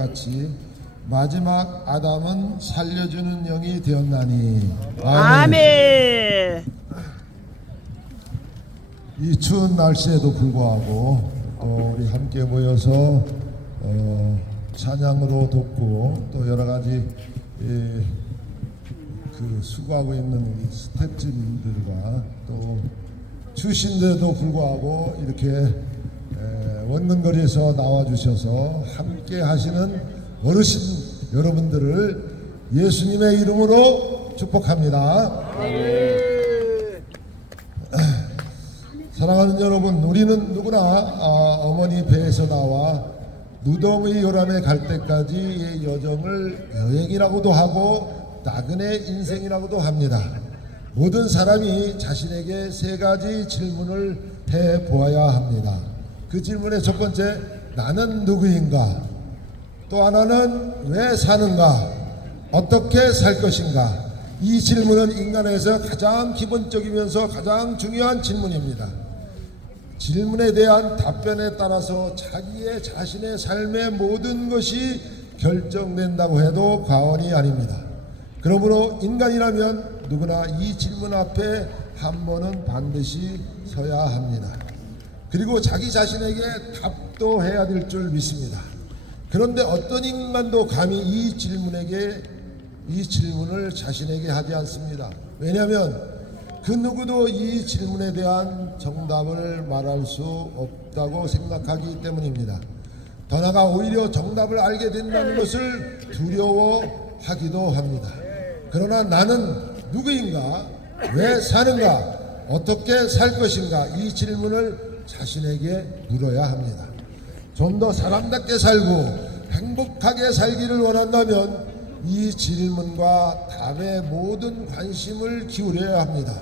같이 마지막 아담은 살려주는 영이 되었나니. 아멘. 이 추운 날씨에도 불구하고 우리 함께 모여서 찬양으로 돕고 또 여러 가지 그 수고하고 있는 우리 스태프진들과 또 추신데도 불구하고 이렇게 원근거리에서 나와주셔서 함께 하시는 어르신 여러분들을 예수님의 이름으로 축복합니다. 사랑하는 여러분, 우리는 누구나 어머니 배에서 나와 무덤의 요람에 갈 때까지의 여정을 여행이라고도 하고 나그네 인생이라고도 합니다. 모든 사람이 자신에게 세 가지 질문을 해보아야 합니다. 그 질문의 첫 번째, 나는 누구인가? 또 하나는 왜 사는가? 어떻게 살 것인가? 이 질문은 인간에서 가장 기본적이면서 가장 중요한 질문입니다. 질문에 대한 답변에 따라서 자신의 삶의 모든 것이 결정된다고 해도 과언이 아닙니다. 그러므로 인간이라면 누구나 이 질문 앞에 한 번은 반드시 서야 합니다. 그리고 자기 자신에게 답도 해야 될 줄 믿습니다. 그런데 어떤 인간도 감히 이 질문을 자신에게 하지 않습니다. 왜냐하면 그 누구도 이 질문에 대한 정답을 말할 수 없다고 생각하기 때문입니다. 더 나아가 오히려 정답을 알게 된다는 것을 두려워하기도 합니다. 그러나 나는 누구인가? 왜 사는가? 어떻게 살 것인가? 이 질문을 자신에게 물어야 합니다. 좀 더 사람답게 살고 행복하게 살기를 원한다면 이 질문과 답에 모든 관심을 기울여야 합니다.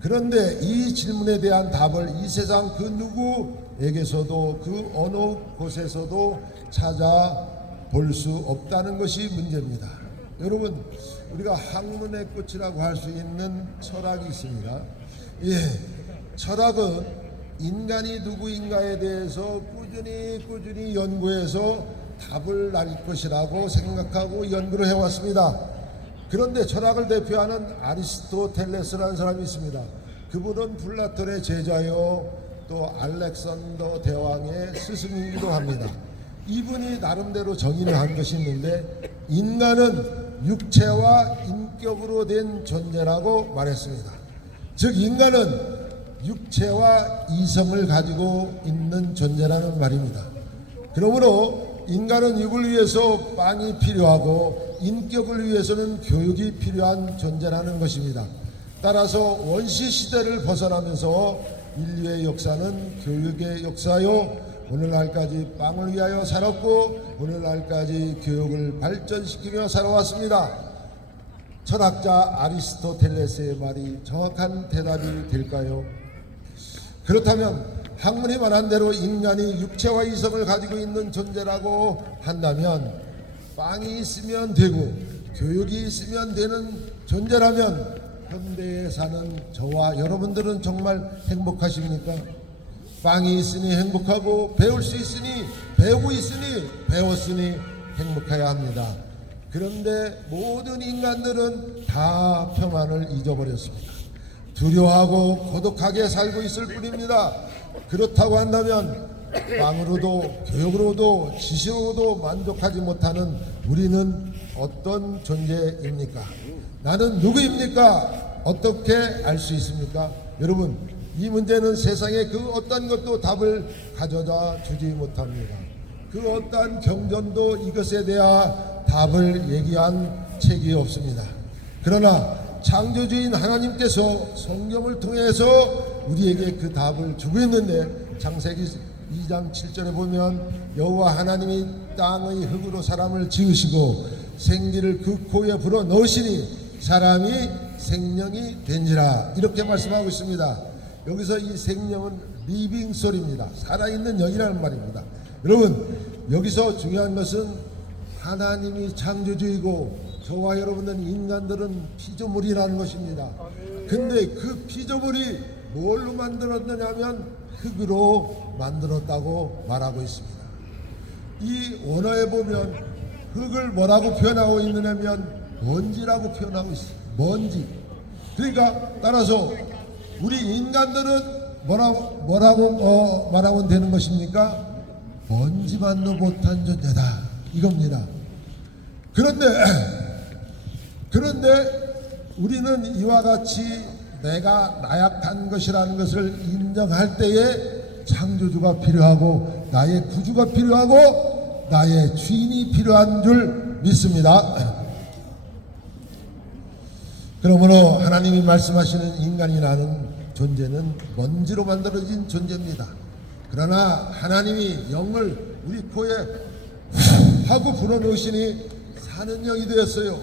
그런데 이 질문에 대한 답을 이 세상 그 누구에게서도 그 어느 곳에서도 찾아볼 수 없다는 것이 문제입니다. 여러분, 우리가 학문의 꽃이라고 할 수 있는 철학이 있습니다. 철학은 인간이 누구인가에 대해서 꾸준히 연구해서 답을 날 것이라고 생각하고 연구를 해왔습니다. 그런데 철학을 대표하는 아리스토텔레스라는 사람이 있습니다. 그분은 플라톤의 제자요 또 알렉산더 대왕의 스승이기도 합니다. 이분이 나름대로 정의를 한 것이 있는데 인간은 육체와 인격으로 된 존재라고 말했습니다. 즉 인간은 육체와 이성을 가지고 있는 존재라는 말입니다. 그러므로 인간은 육을 위해서 빵이 필요하고 인격을 위해서는 교육이 필요한 존재라는 것입니다. 따라서 원시 시대를 벗어나면서 인류의 역사는 교육의 역사요, 오늘날까지 빵을 위하여 살았고 오늘날까지 교육을 발전시키며 살아왔습니다. 철학자 아리스토텔레스의 말이 정확한 대답이 될까요? 그렇다면 학문이 말한 대로 인간이 육체와 이성을 가지고 있는 존재라고 한다면 빵이 있으면 되고 교육이 있으면 되는 존재라면 현대에 사는 저와 여러분들은 정말 행복하십니까? 빵이 있으니 행복하고 배울 수 있으니 배우고 있으니 배웠으니 행복해야 합니다. 그런데 모든 인간들은 다 평안을 잊어버렸습니다. 두려워하고 고독하게 살고 있을 뿐입니다. 그렇다고 한다면 빵으로도 교육으로도 지식으로도 만족하지 못하는 우리는 어떤 존재입니까? 나는 누구입니까? 어떻게 알 수 있습니까? 여러분, 이 문제는 세상의 그 어떤 것도 답을 가져다 주지 못합니다. 그 어떠한 경전도 이것에 대한 답을 얘기한 책이 없습니다. 그러나 창조주인 하나님께서 성경을 통해서 우리에게 그 답을 주고 있는데 창세기 2장 7절에 보면 여호와 하나님이 땅의 흙으로 사람을 지으시고 생기를 그 코에 불어 넣으시니 사람이 생명이 된지라 이렇게 말씀하고 있습니다. 여기서 이 생명은 리빙 소리입니다. 살아있는 영이라는 말입니다. 여러분, 여기서 중요한 것은 하나님이 창조주이고 저와 여러분은 인간들은 피조물이라는 것입니다. 근데 그 피조물이 뭘로 만들었느냐 하면 흙으로 만들었다고 말하고 있습니다. 이 원어에 보면 흙을 뭐라고 표현하고 있느냐면 먼지라고 표현하고 있어요. 먼지. 그러니까 따라서 우리 인간들은 뭐라고 말하면 되는 것입니까? 먼지만도 못한 존재다 이겁니다. 그런데 우리는 이와 같이 내가 나약한 것이라는 것을 인정할 때에 창조주가 필요하고 나의 구주가 필요하고 나의 주인이 필요한 줄 믿습니다. 그러므로 하나님이 말씀하시는 인간이라는 존재는 먼지로 만들어진 존재입니다. 그러나 하나님이 영을 우리 코에 하고 불어넣으시니 사는 영이 되었어요.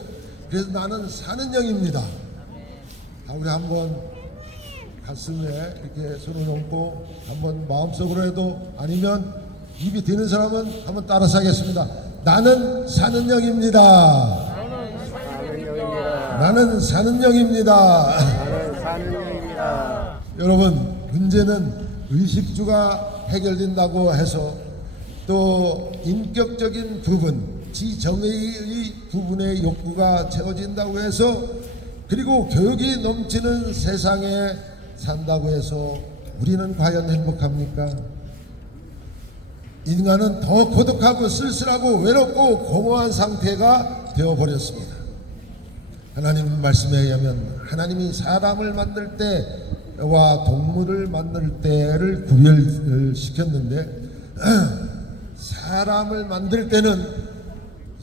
그래서 나는 사는 영입니다. 우리 한번 가슴에 이렇게 손을 얹고 한번 마음속으로 해도 아니면 입이 되는 사람은 한번 따라서 하겠습니다. 나는 사는 영입니다. 나는 사는 영입니다. 여러분, 문제는 의식주가 해결된다고 해서 또 인격적인 부분, 지정의의 부분의 욕구가 채워진다고 해서 그리고 교육이 넘치는 세상에 산다고 해서 우리는 과연 행복합니까? 인간은 더 고독하고 쓸쓸하고 외롭고 공허한 상태가 되어버렸습니다. 하나님 말씀에 의하면 하나님이 사람을 만들 때와 동물을 만들 때를 구별시켰는데 사람을 만들 때는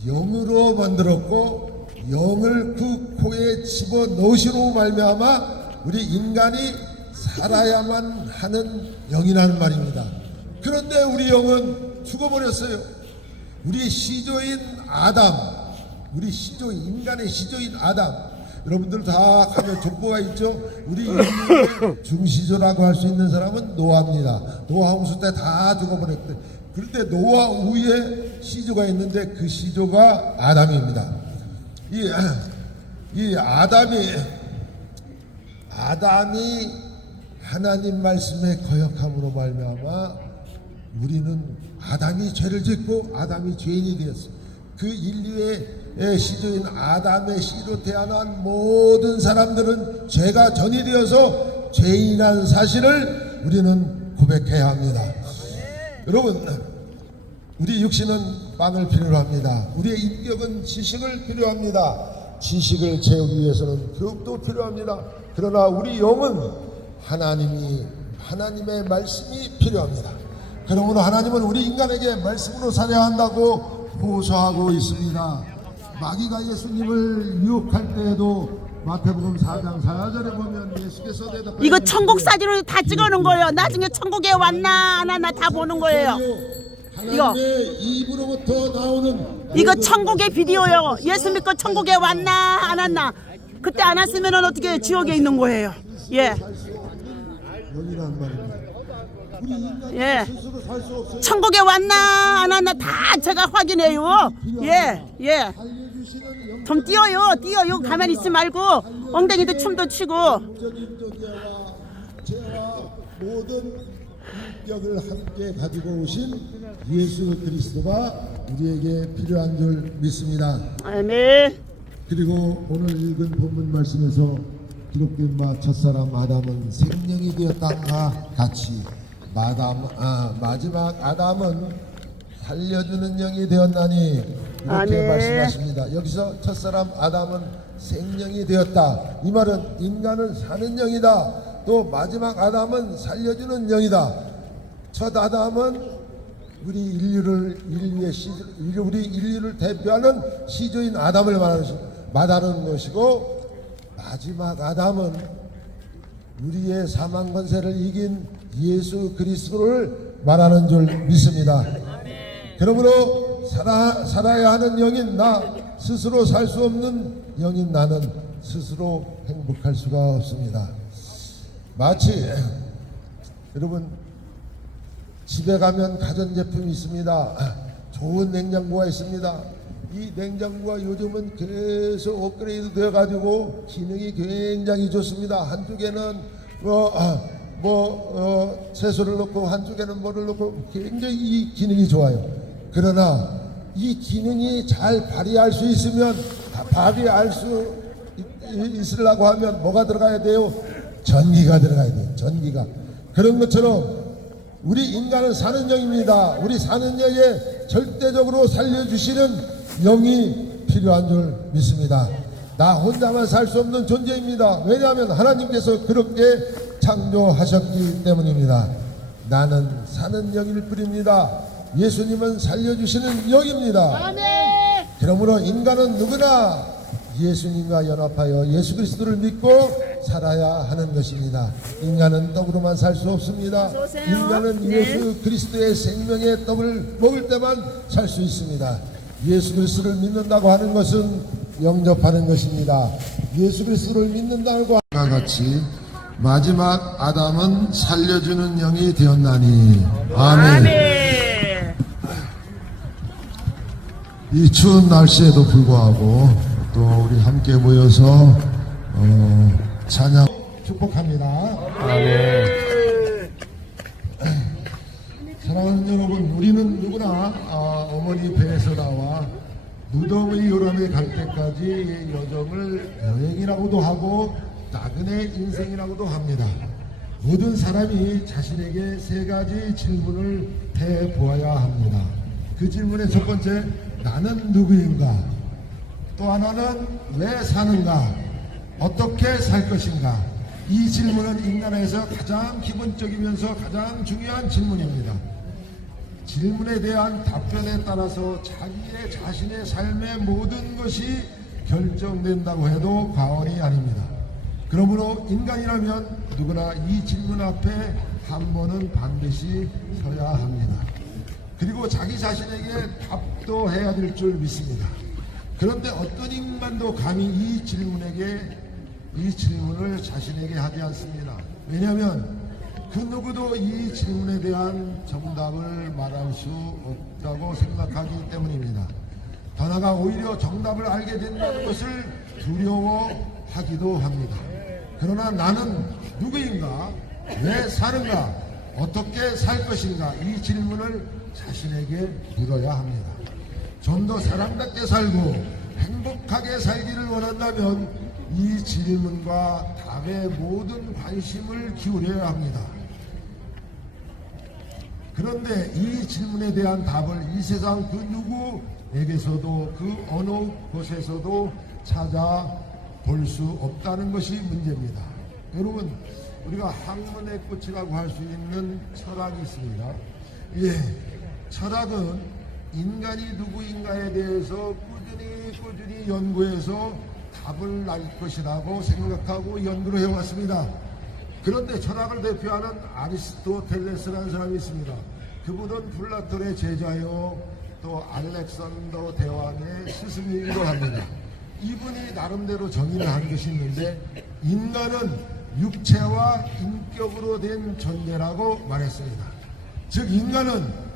영으로 만들었고 영을 그 코에 집어넣으시로 말미암아 우리 인간이 살아야만 하는 영이라는 말입니다. 그런데 우리 영은 죽어버렸어요. 우리 시조인 아담, 우리 시조인, 인간의 시조인 아담, 여러분들 다 가면 족보가 있죠. 우리 인류의 중시조라고 할 수 있는 사람은 노아입니다. 노아 홍수 때 다 죽어버렸대. 그런데 노아 후에 시조가 있는데 그 시조가 아담입니다. 이 아담이 하나님 말씀에 거역함으로 말미암아 우리는 아담이 죄를 짓고 아담이 죄인이 되었어요. 그 인류의 시조인 아담의 씨로 태어난 모든 사람들은 죄가 전이 되어서 죄인이라는 사실을 우리는 고백해야 합니다. 여러분, 우리 육신은 빵을 필요로 합니다. 우리의 인격은 지식을 필요합니다. 지식을 채우기 위해서는 교육도 필요합니다. 그러나 우리 영은 하나님의 말씀이 필요합니다. 그러므로 하나님은 우리 인간에게 말씀으로 살아야 한다고 호소하고 있습니다. 마귀가 예수님을 유혹할 때에도 마태복음 4장 4절에 보면 예수께서 대답하여 이거 천국 사진으로 다 찍어놓은 거예요. 나중에 천국에 왔나 안 왔나 다 보는 거예요. 이거. 하나님의 입으로부터 나오는 이거 천국의 비디오요. 예수 믿고 천국에 왔나 안 왔나. 그때 안 왔으면 어떻게 지옥에 있는 거예요. 예. 영이라는 말입니다. 우리 인간이 예. 스스로 살 수 없어요. 천국에 왔나 안 왔나 다 제가 확인해요. 예. 예. 알려주시는 영 좀 뛰어요. 뛰어요. 가만히 있지 말고 엉덩이도 춤도 추고. 적인 존재와 죄와 모든 인격을 함께 가지고 오신 예수 그리스도가 우리에게 필요한 줄 믿습니다. 아멘. 그리고 오늘 읽은 본문 말씀에서 기록된 바 첫사람 아담은 생명이 되었다가 같이 마지막 아담은 살려주는 영이 되었나니 이렇게 아멘. 말씀하십니다. 여기서 첫사람 아담은 생명이 되었다. 이 말은 인간은 사는 영이다. 또 마지막 아담은 살려주는 영이다. 첫 아담은 우리 인류를 대표하는 시조인 아담을 말하는 것이고 마지막 아담은 우리의 사망 권세를 이긴 예수 그리스도를 말하는 줄 믿습니다. 그러므로 살아야 하는 영인 나, 스스로 살 수 없는 영인 나는 스스로 행복할 수가 없습니다. 마치 여러분 집에 가면 가전제품이 있습니다. 좋은 냉장고가 있습니다. 이 냉장고가 요즘은 계속 업그레이드 되어 가지고 기능이 굉장히 좋습니다. 한쪽에는 채소를 넣고 한쪽에는 뭐를 넣고 굉장히 이 기능이 좋아요. 그러나 이 기능이 잘 발휘할 수 있으면 발휘할 수 있으려고 하면 뭐가 들어가야 돼요? 전기가 들어가야 돼요. 전기가. 그런 것처럼 우리 인간은 사는 영입니다. 우리 사는 영에 절대적으로 살려주시는 영이 필요한 줄 믿습니다. 나 혼자만 살 수 없는 존재입니다. 왜냐하면 하나님께서 그렇게 창조하셨기 때문입니다. 나는 사는 영일 뿐입니다. 예수님은 살려주시는 영입니다. 아멘. 그러므로 인간은 누구나 예수님과 연합하여 예수 그리스도를 믿고 살아야 하는 것입니다. 인간은 떡으로만 살 수 없습니다. 인간은 예수 그리스도의 생명의 떡을 먹을 때만 살 수 있습니다. 예수 그리스도를 믿는다고 하는 것은 영접하는 것입니다. 예수 그리스도를 믿는다고 하는 같이 마지막 아담은 살려주는 영이 되었나니. 아멘. 이 추운 날씨에도 불구하고 또 우리 함께 모여서 찬양 축복합니다. 아멘. 사랑하는 여러분, 우리는 누구나 어머니 배에서 나와 무덤의 요람에 갈 때까지의 여정을 여행이라고도 하고 나그네 인생이라고도 합니다. 모든 사람이 자신에게 세 가지 질문을 해보아야 합니다. 그 질문의 첫 번째, 나는 누구인가? 또 하나는 왜 사는가? 어떻게 살 것인가? 이 질문은 인간에서 가장 기본적이면서 가장 중요한 질문입니다. 질문에 대한 답변에 따라서 자기의 자신의 삶의 모든 것이 결정된다고 해도 과언이 아닙니다. 그러므로 인간이라면 누구나 이 질문 앞에 한 번은 반드시 서야 합니다. 그리고 자기 자신에게 답도 해야 될 줄 믿습니다. 그런데 어떤 인간도 감히 이 질문을 자신에게 하지 않습니다. 왜냐하면 그 누구도 이 질문에 대한 정답을 말할 수 없다고 생각하기 때문입니다. 더 나아가 오히려 정답을 알게 된다는 것을 두려워하기도 합니다. 그러나 나는 누구인가? 왜 사는가? 어떻게 살 것인가? 이 질문을 자신에게 물어야 합니다. 좀 더 사람답게 살고 행복하게 살기를 원한다면 이 질문과 답에 모든 관심을 기울여야 합니다. 그런데 이 질문에 대한 답을 이 세상 그 누구에게서도 그 어느 곳에서도 찾아볼 수 없다는 것이 문제입니다. 여러분, 우리가 학문의 꽃이라고 할 수 있는 철학이 있습니다. 철학은 인간이 누구인가에 대해서 꾸준히 연구해서 답을 날 것이라고 생각하고 연구를 해왔습니다. 그런데 철학을 대표하는 아리스토텔레스라는 사람이 있습니다. 그분은 플라톤의 제자요 또 알렉산더 대왕의 스승이기도 합니다. 이분이 나름대로 정의를 한 것이 있는데 인간은 육체와 인격으로 된 존재라고 말했습니다. 즉 인간은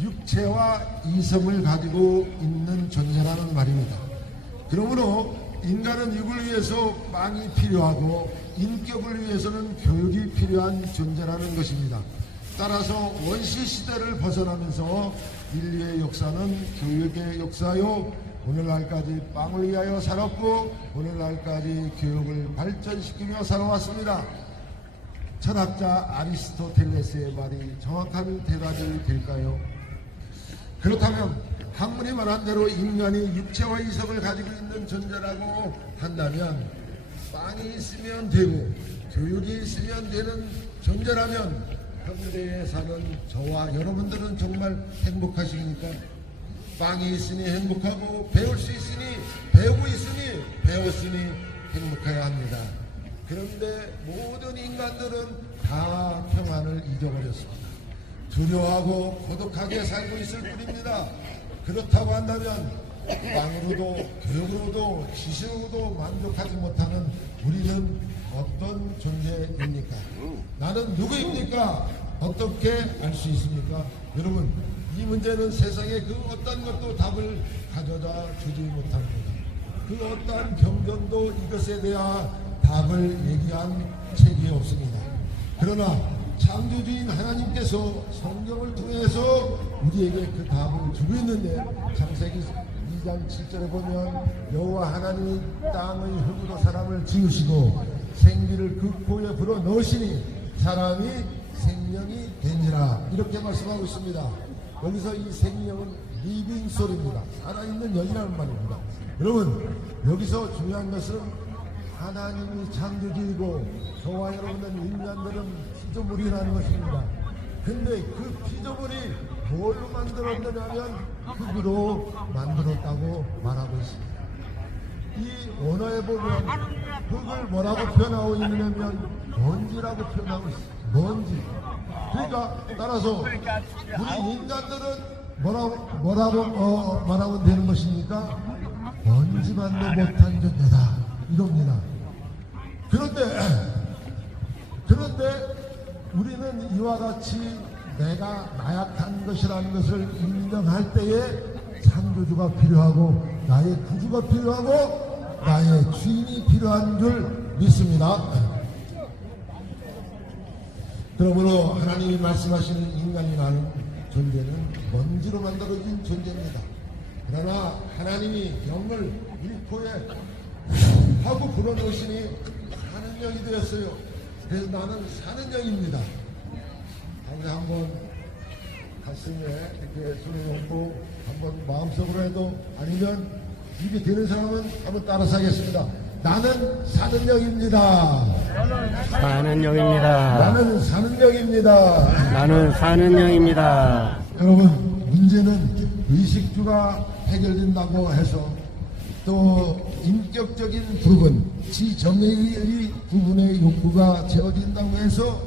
육체와 이성을 가지고 있는 존재라는 말입니다. 그러므로 인간은 육을 위해서 빵이 필요하고 인격을 위해서는 교육이 필요한 존재라는 것입니다. 따라서 원시 시대를 벗어나면서 인류의 역사는 교육의 역사요, 오늘날까지 빵을 위하여 살았고 오늘날까지 교육을 발전시키며 살아왔습니다. 철학자 아리스토텔레스의 말이 정확한 대답이 될까요? 그렇다면 학문이 말한 대로 인간이 육체와 이성을 가지고 있는 존재라고 한다면 빵이 있으면 되고 교육이 있으면 되는 존재라면 현대에 사는 저와 여러분들은 정말 행복하십니까? 빵이 있으니 행복하고 배울 수 있으니 배우고 있으니 배웠으니 행복해야 합니다. 그런데 모든 인간들은 다 평안을 잊어버렸습니다. 두려워하고 고독하게 살고 있을 뿐입니다. 그렇다고 한다면 빵으로도 교육으로도 지식으로도 만족하지 못하는 우리는 어떤 존재입니까? 나는 누구입니까? 어떻게 알 수 있습니까? 여러분, 이 문제는 세상의 그 어떤 것도 답을 가져다 주지 못합니다. 그 어떠한 경전도 이것에 대한 답을 얘기한 책이 없습니다. 그러나 창조주인 하나님께서 성경을 통해서 우리에게 그 답을 주고 있는데, 창세기 2장 7절에 보면 여호와 하나님이 땅의 흙으로 사람을 지으시고 생기를 그 코에 불어 넣으시니 사람이 생명이 되니라, 이렇게 말씀하고 있습니다. 여기서 이 생명은 리빙 소리입니다. 살아있는 영이라는 말입니다. 여러분, 여기서 중요한 것은 하나님이 창조주이고 저와 여러분들 인간들은 피조물이라는 것입니다. 근데 그 피조물이 뭘로 만들었느냐면 흙으로 만들었다고 말하고 있습니다. 이 원어에 보면 흙을 뭐라고 표현하고 있느냐면 먼지라고 표현하고 있습니다. 먼지. 그러니까 따라서 우리 인간들은 뭐라고 말하면 되는 것입니까? 먼지만도 못한 존재다, 이겁니다. 그런데 우리는 이와 같이 내가 나약한 것이라는 것을 인정할 때에 창조주가 필요하고 나의 구주가 필요하고 나의 주인이 필요한 줄 믿습니다. 그러므로 하나님이 말씀하시는 인간이라는 존재는 먼지로 만들어진 존재입니다. 그러나 하나님이 영을 우리 코에 하고 불어넣으시니 사는 영이 되었어요. 그래서 나는 사는 영입니다. 다음에 한번 가슴에 이렇게 손을 얹고 한번 마음속으로 해도, 아니면 입이 되는 사람은 한번 따라서 하겠습니다. 나는 사는 영입니다. 사는 영입니다. 나는 사는 영입니다. 나는 사는 영입니다. 여러분, 문제는 의식주가 해결된다고 해서 또 인격적인 부분, 지정의의 부분의 욕구가 채워진다고 해서,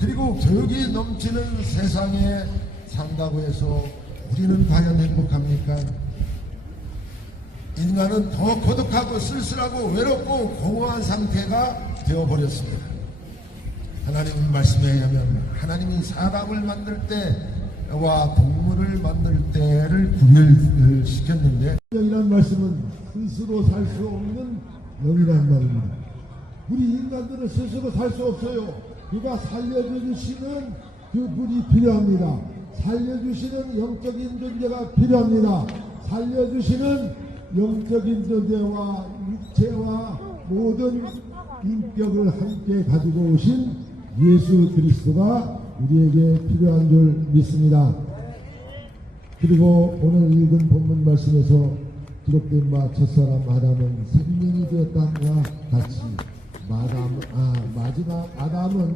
그리고 교육이 넘치는 세상에 산다고 해서 우리는 과연 행복합니까? 인간은 더 고독하고 쓸쓸하고 외롭고 공허한 상태가 되어버렸습니다. 하나님 말씀에 의하면 하나님이 사람을 만들 때와 동물을 만들 때를 구별을 시켰는데, 영이라는 말씀은 스스로 살 수 없는 영이라는 말입니다. 우리 인간들은 스스로 살 수 없어요. 그가 살려주시는 그 분이 필요합니다. 살려주시는 영적인 존재가 필요합니다. 살려주시는 영적인 존재와 육체와 모든 인격을 함께 가지고 오신 예수 그리스도가 우리에게 필요한 줄 믿습니다. 그리고 오늘 읽은 본문 말씀에서 기록된 바 첫사람 아담은 생명이 되었다와 같이 마지막 아담은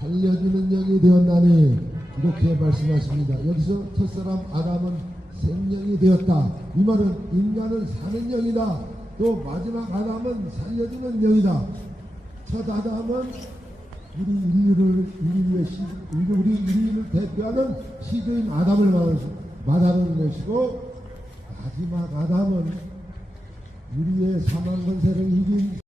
살려주는 영이 되었나니, 이렇게 말씀하십니다. 여기서 첫사람 아담은 생명이 되었다, 이 말은 인간은 사는 영이다. 또 마지막 아담은 살려주는 영이다. 첫 아담은 우리 인류를 대표하는 시조인 아담을 말하는 것이고, 마지막 아담은 우리의 사망 권세를 이긴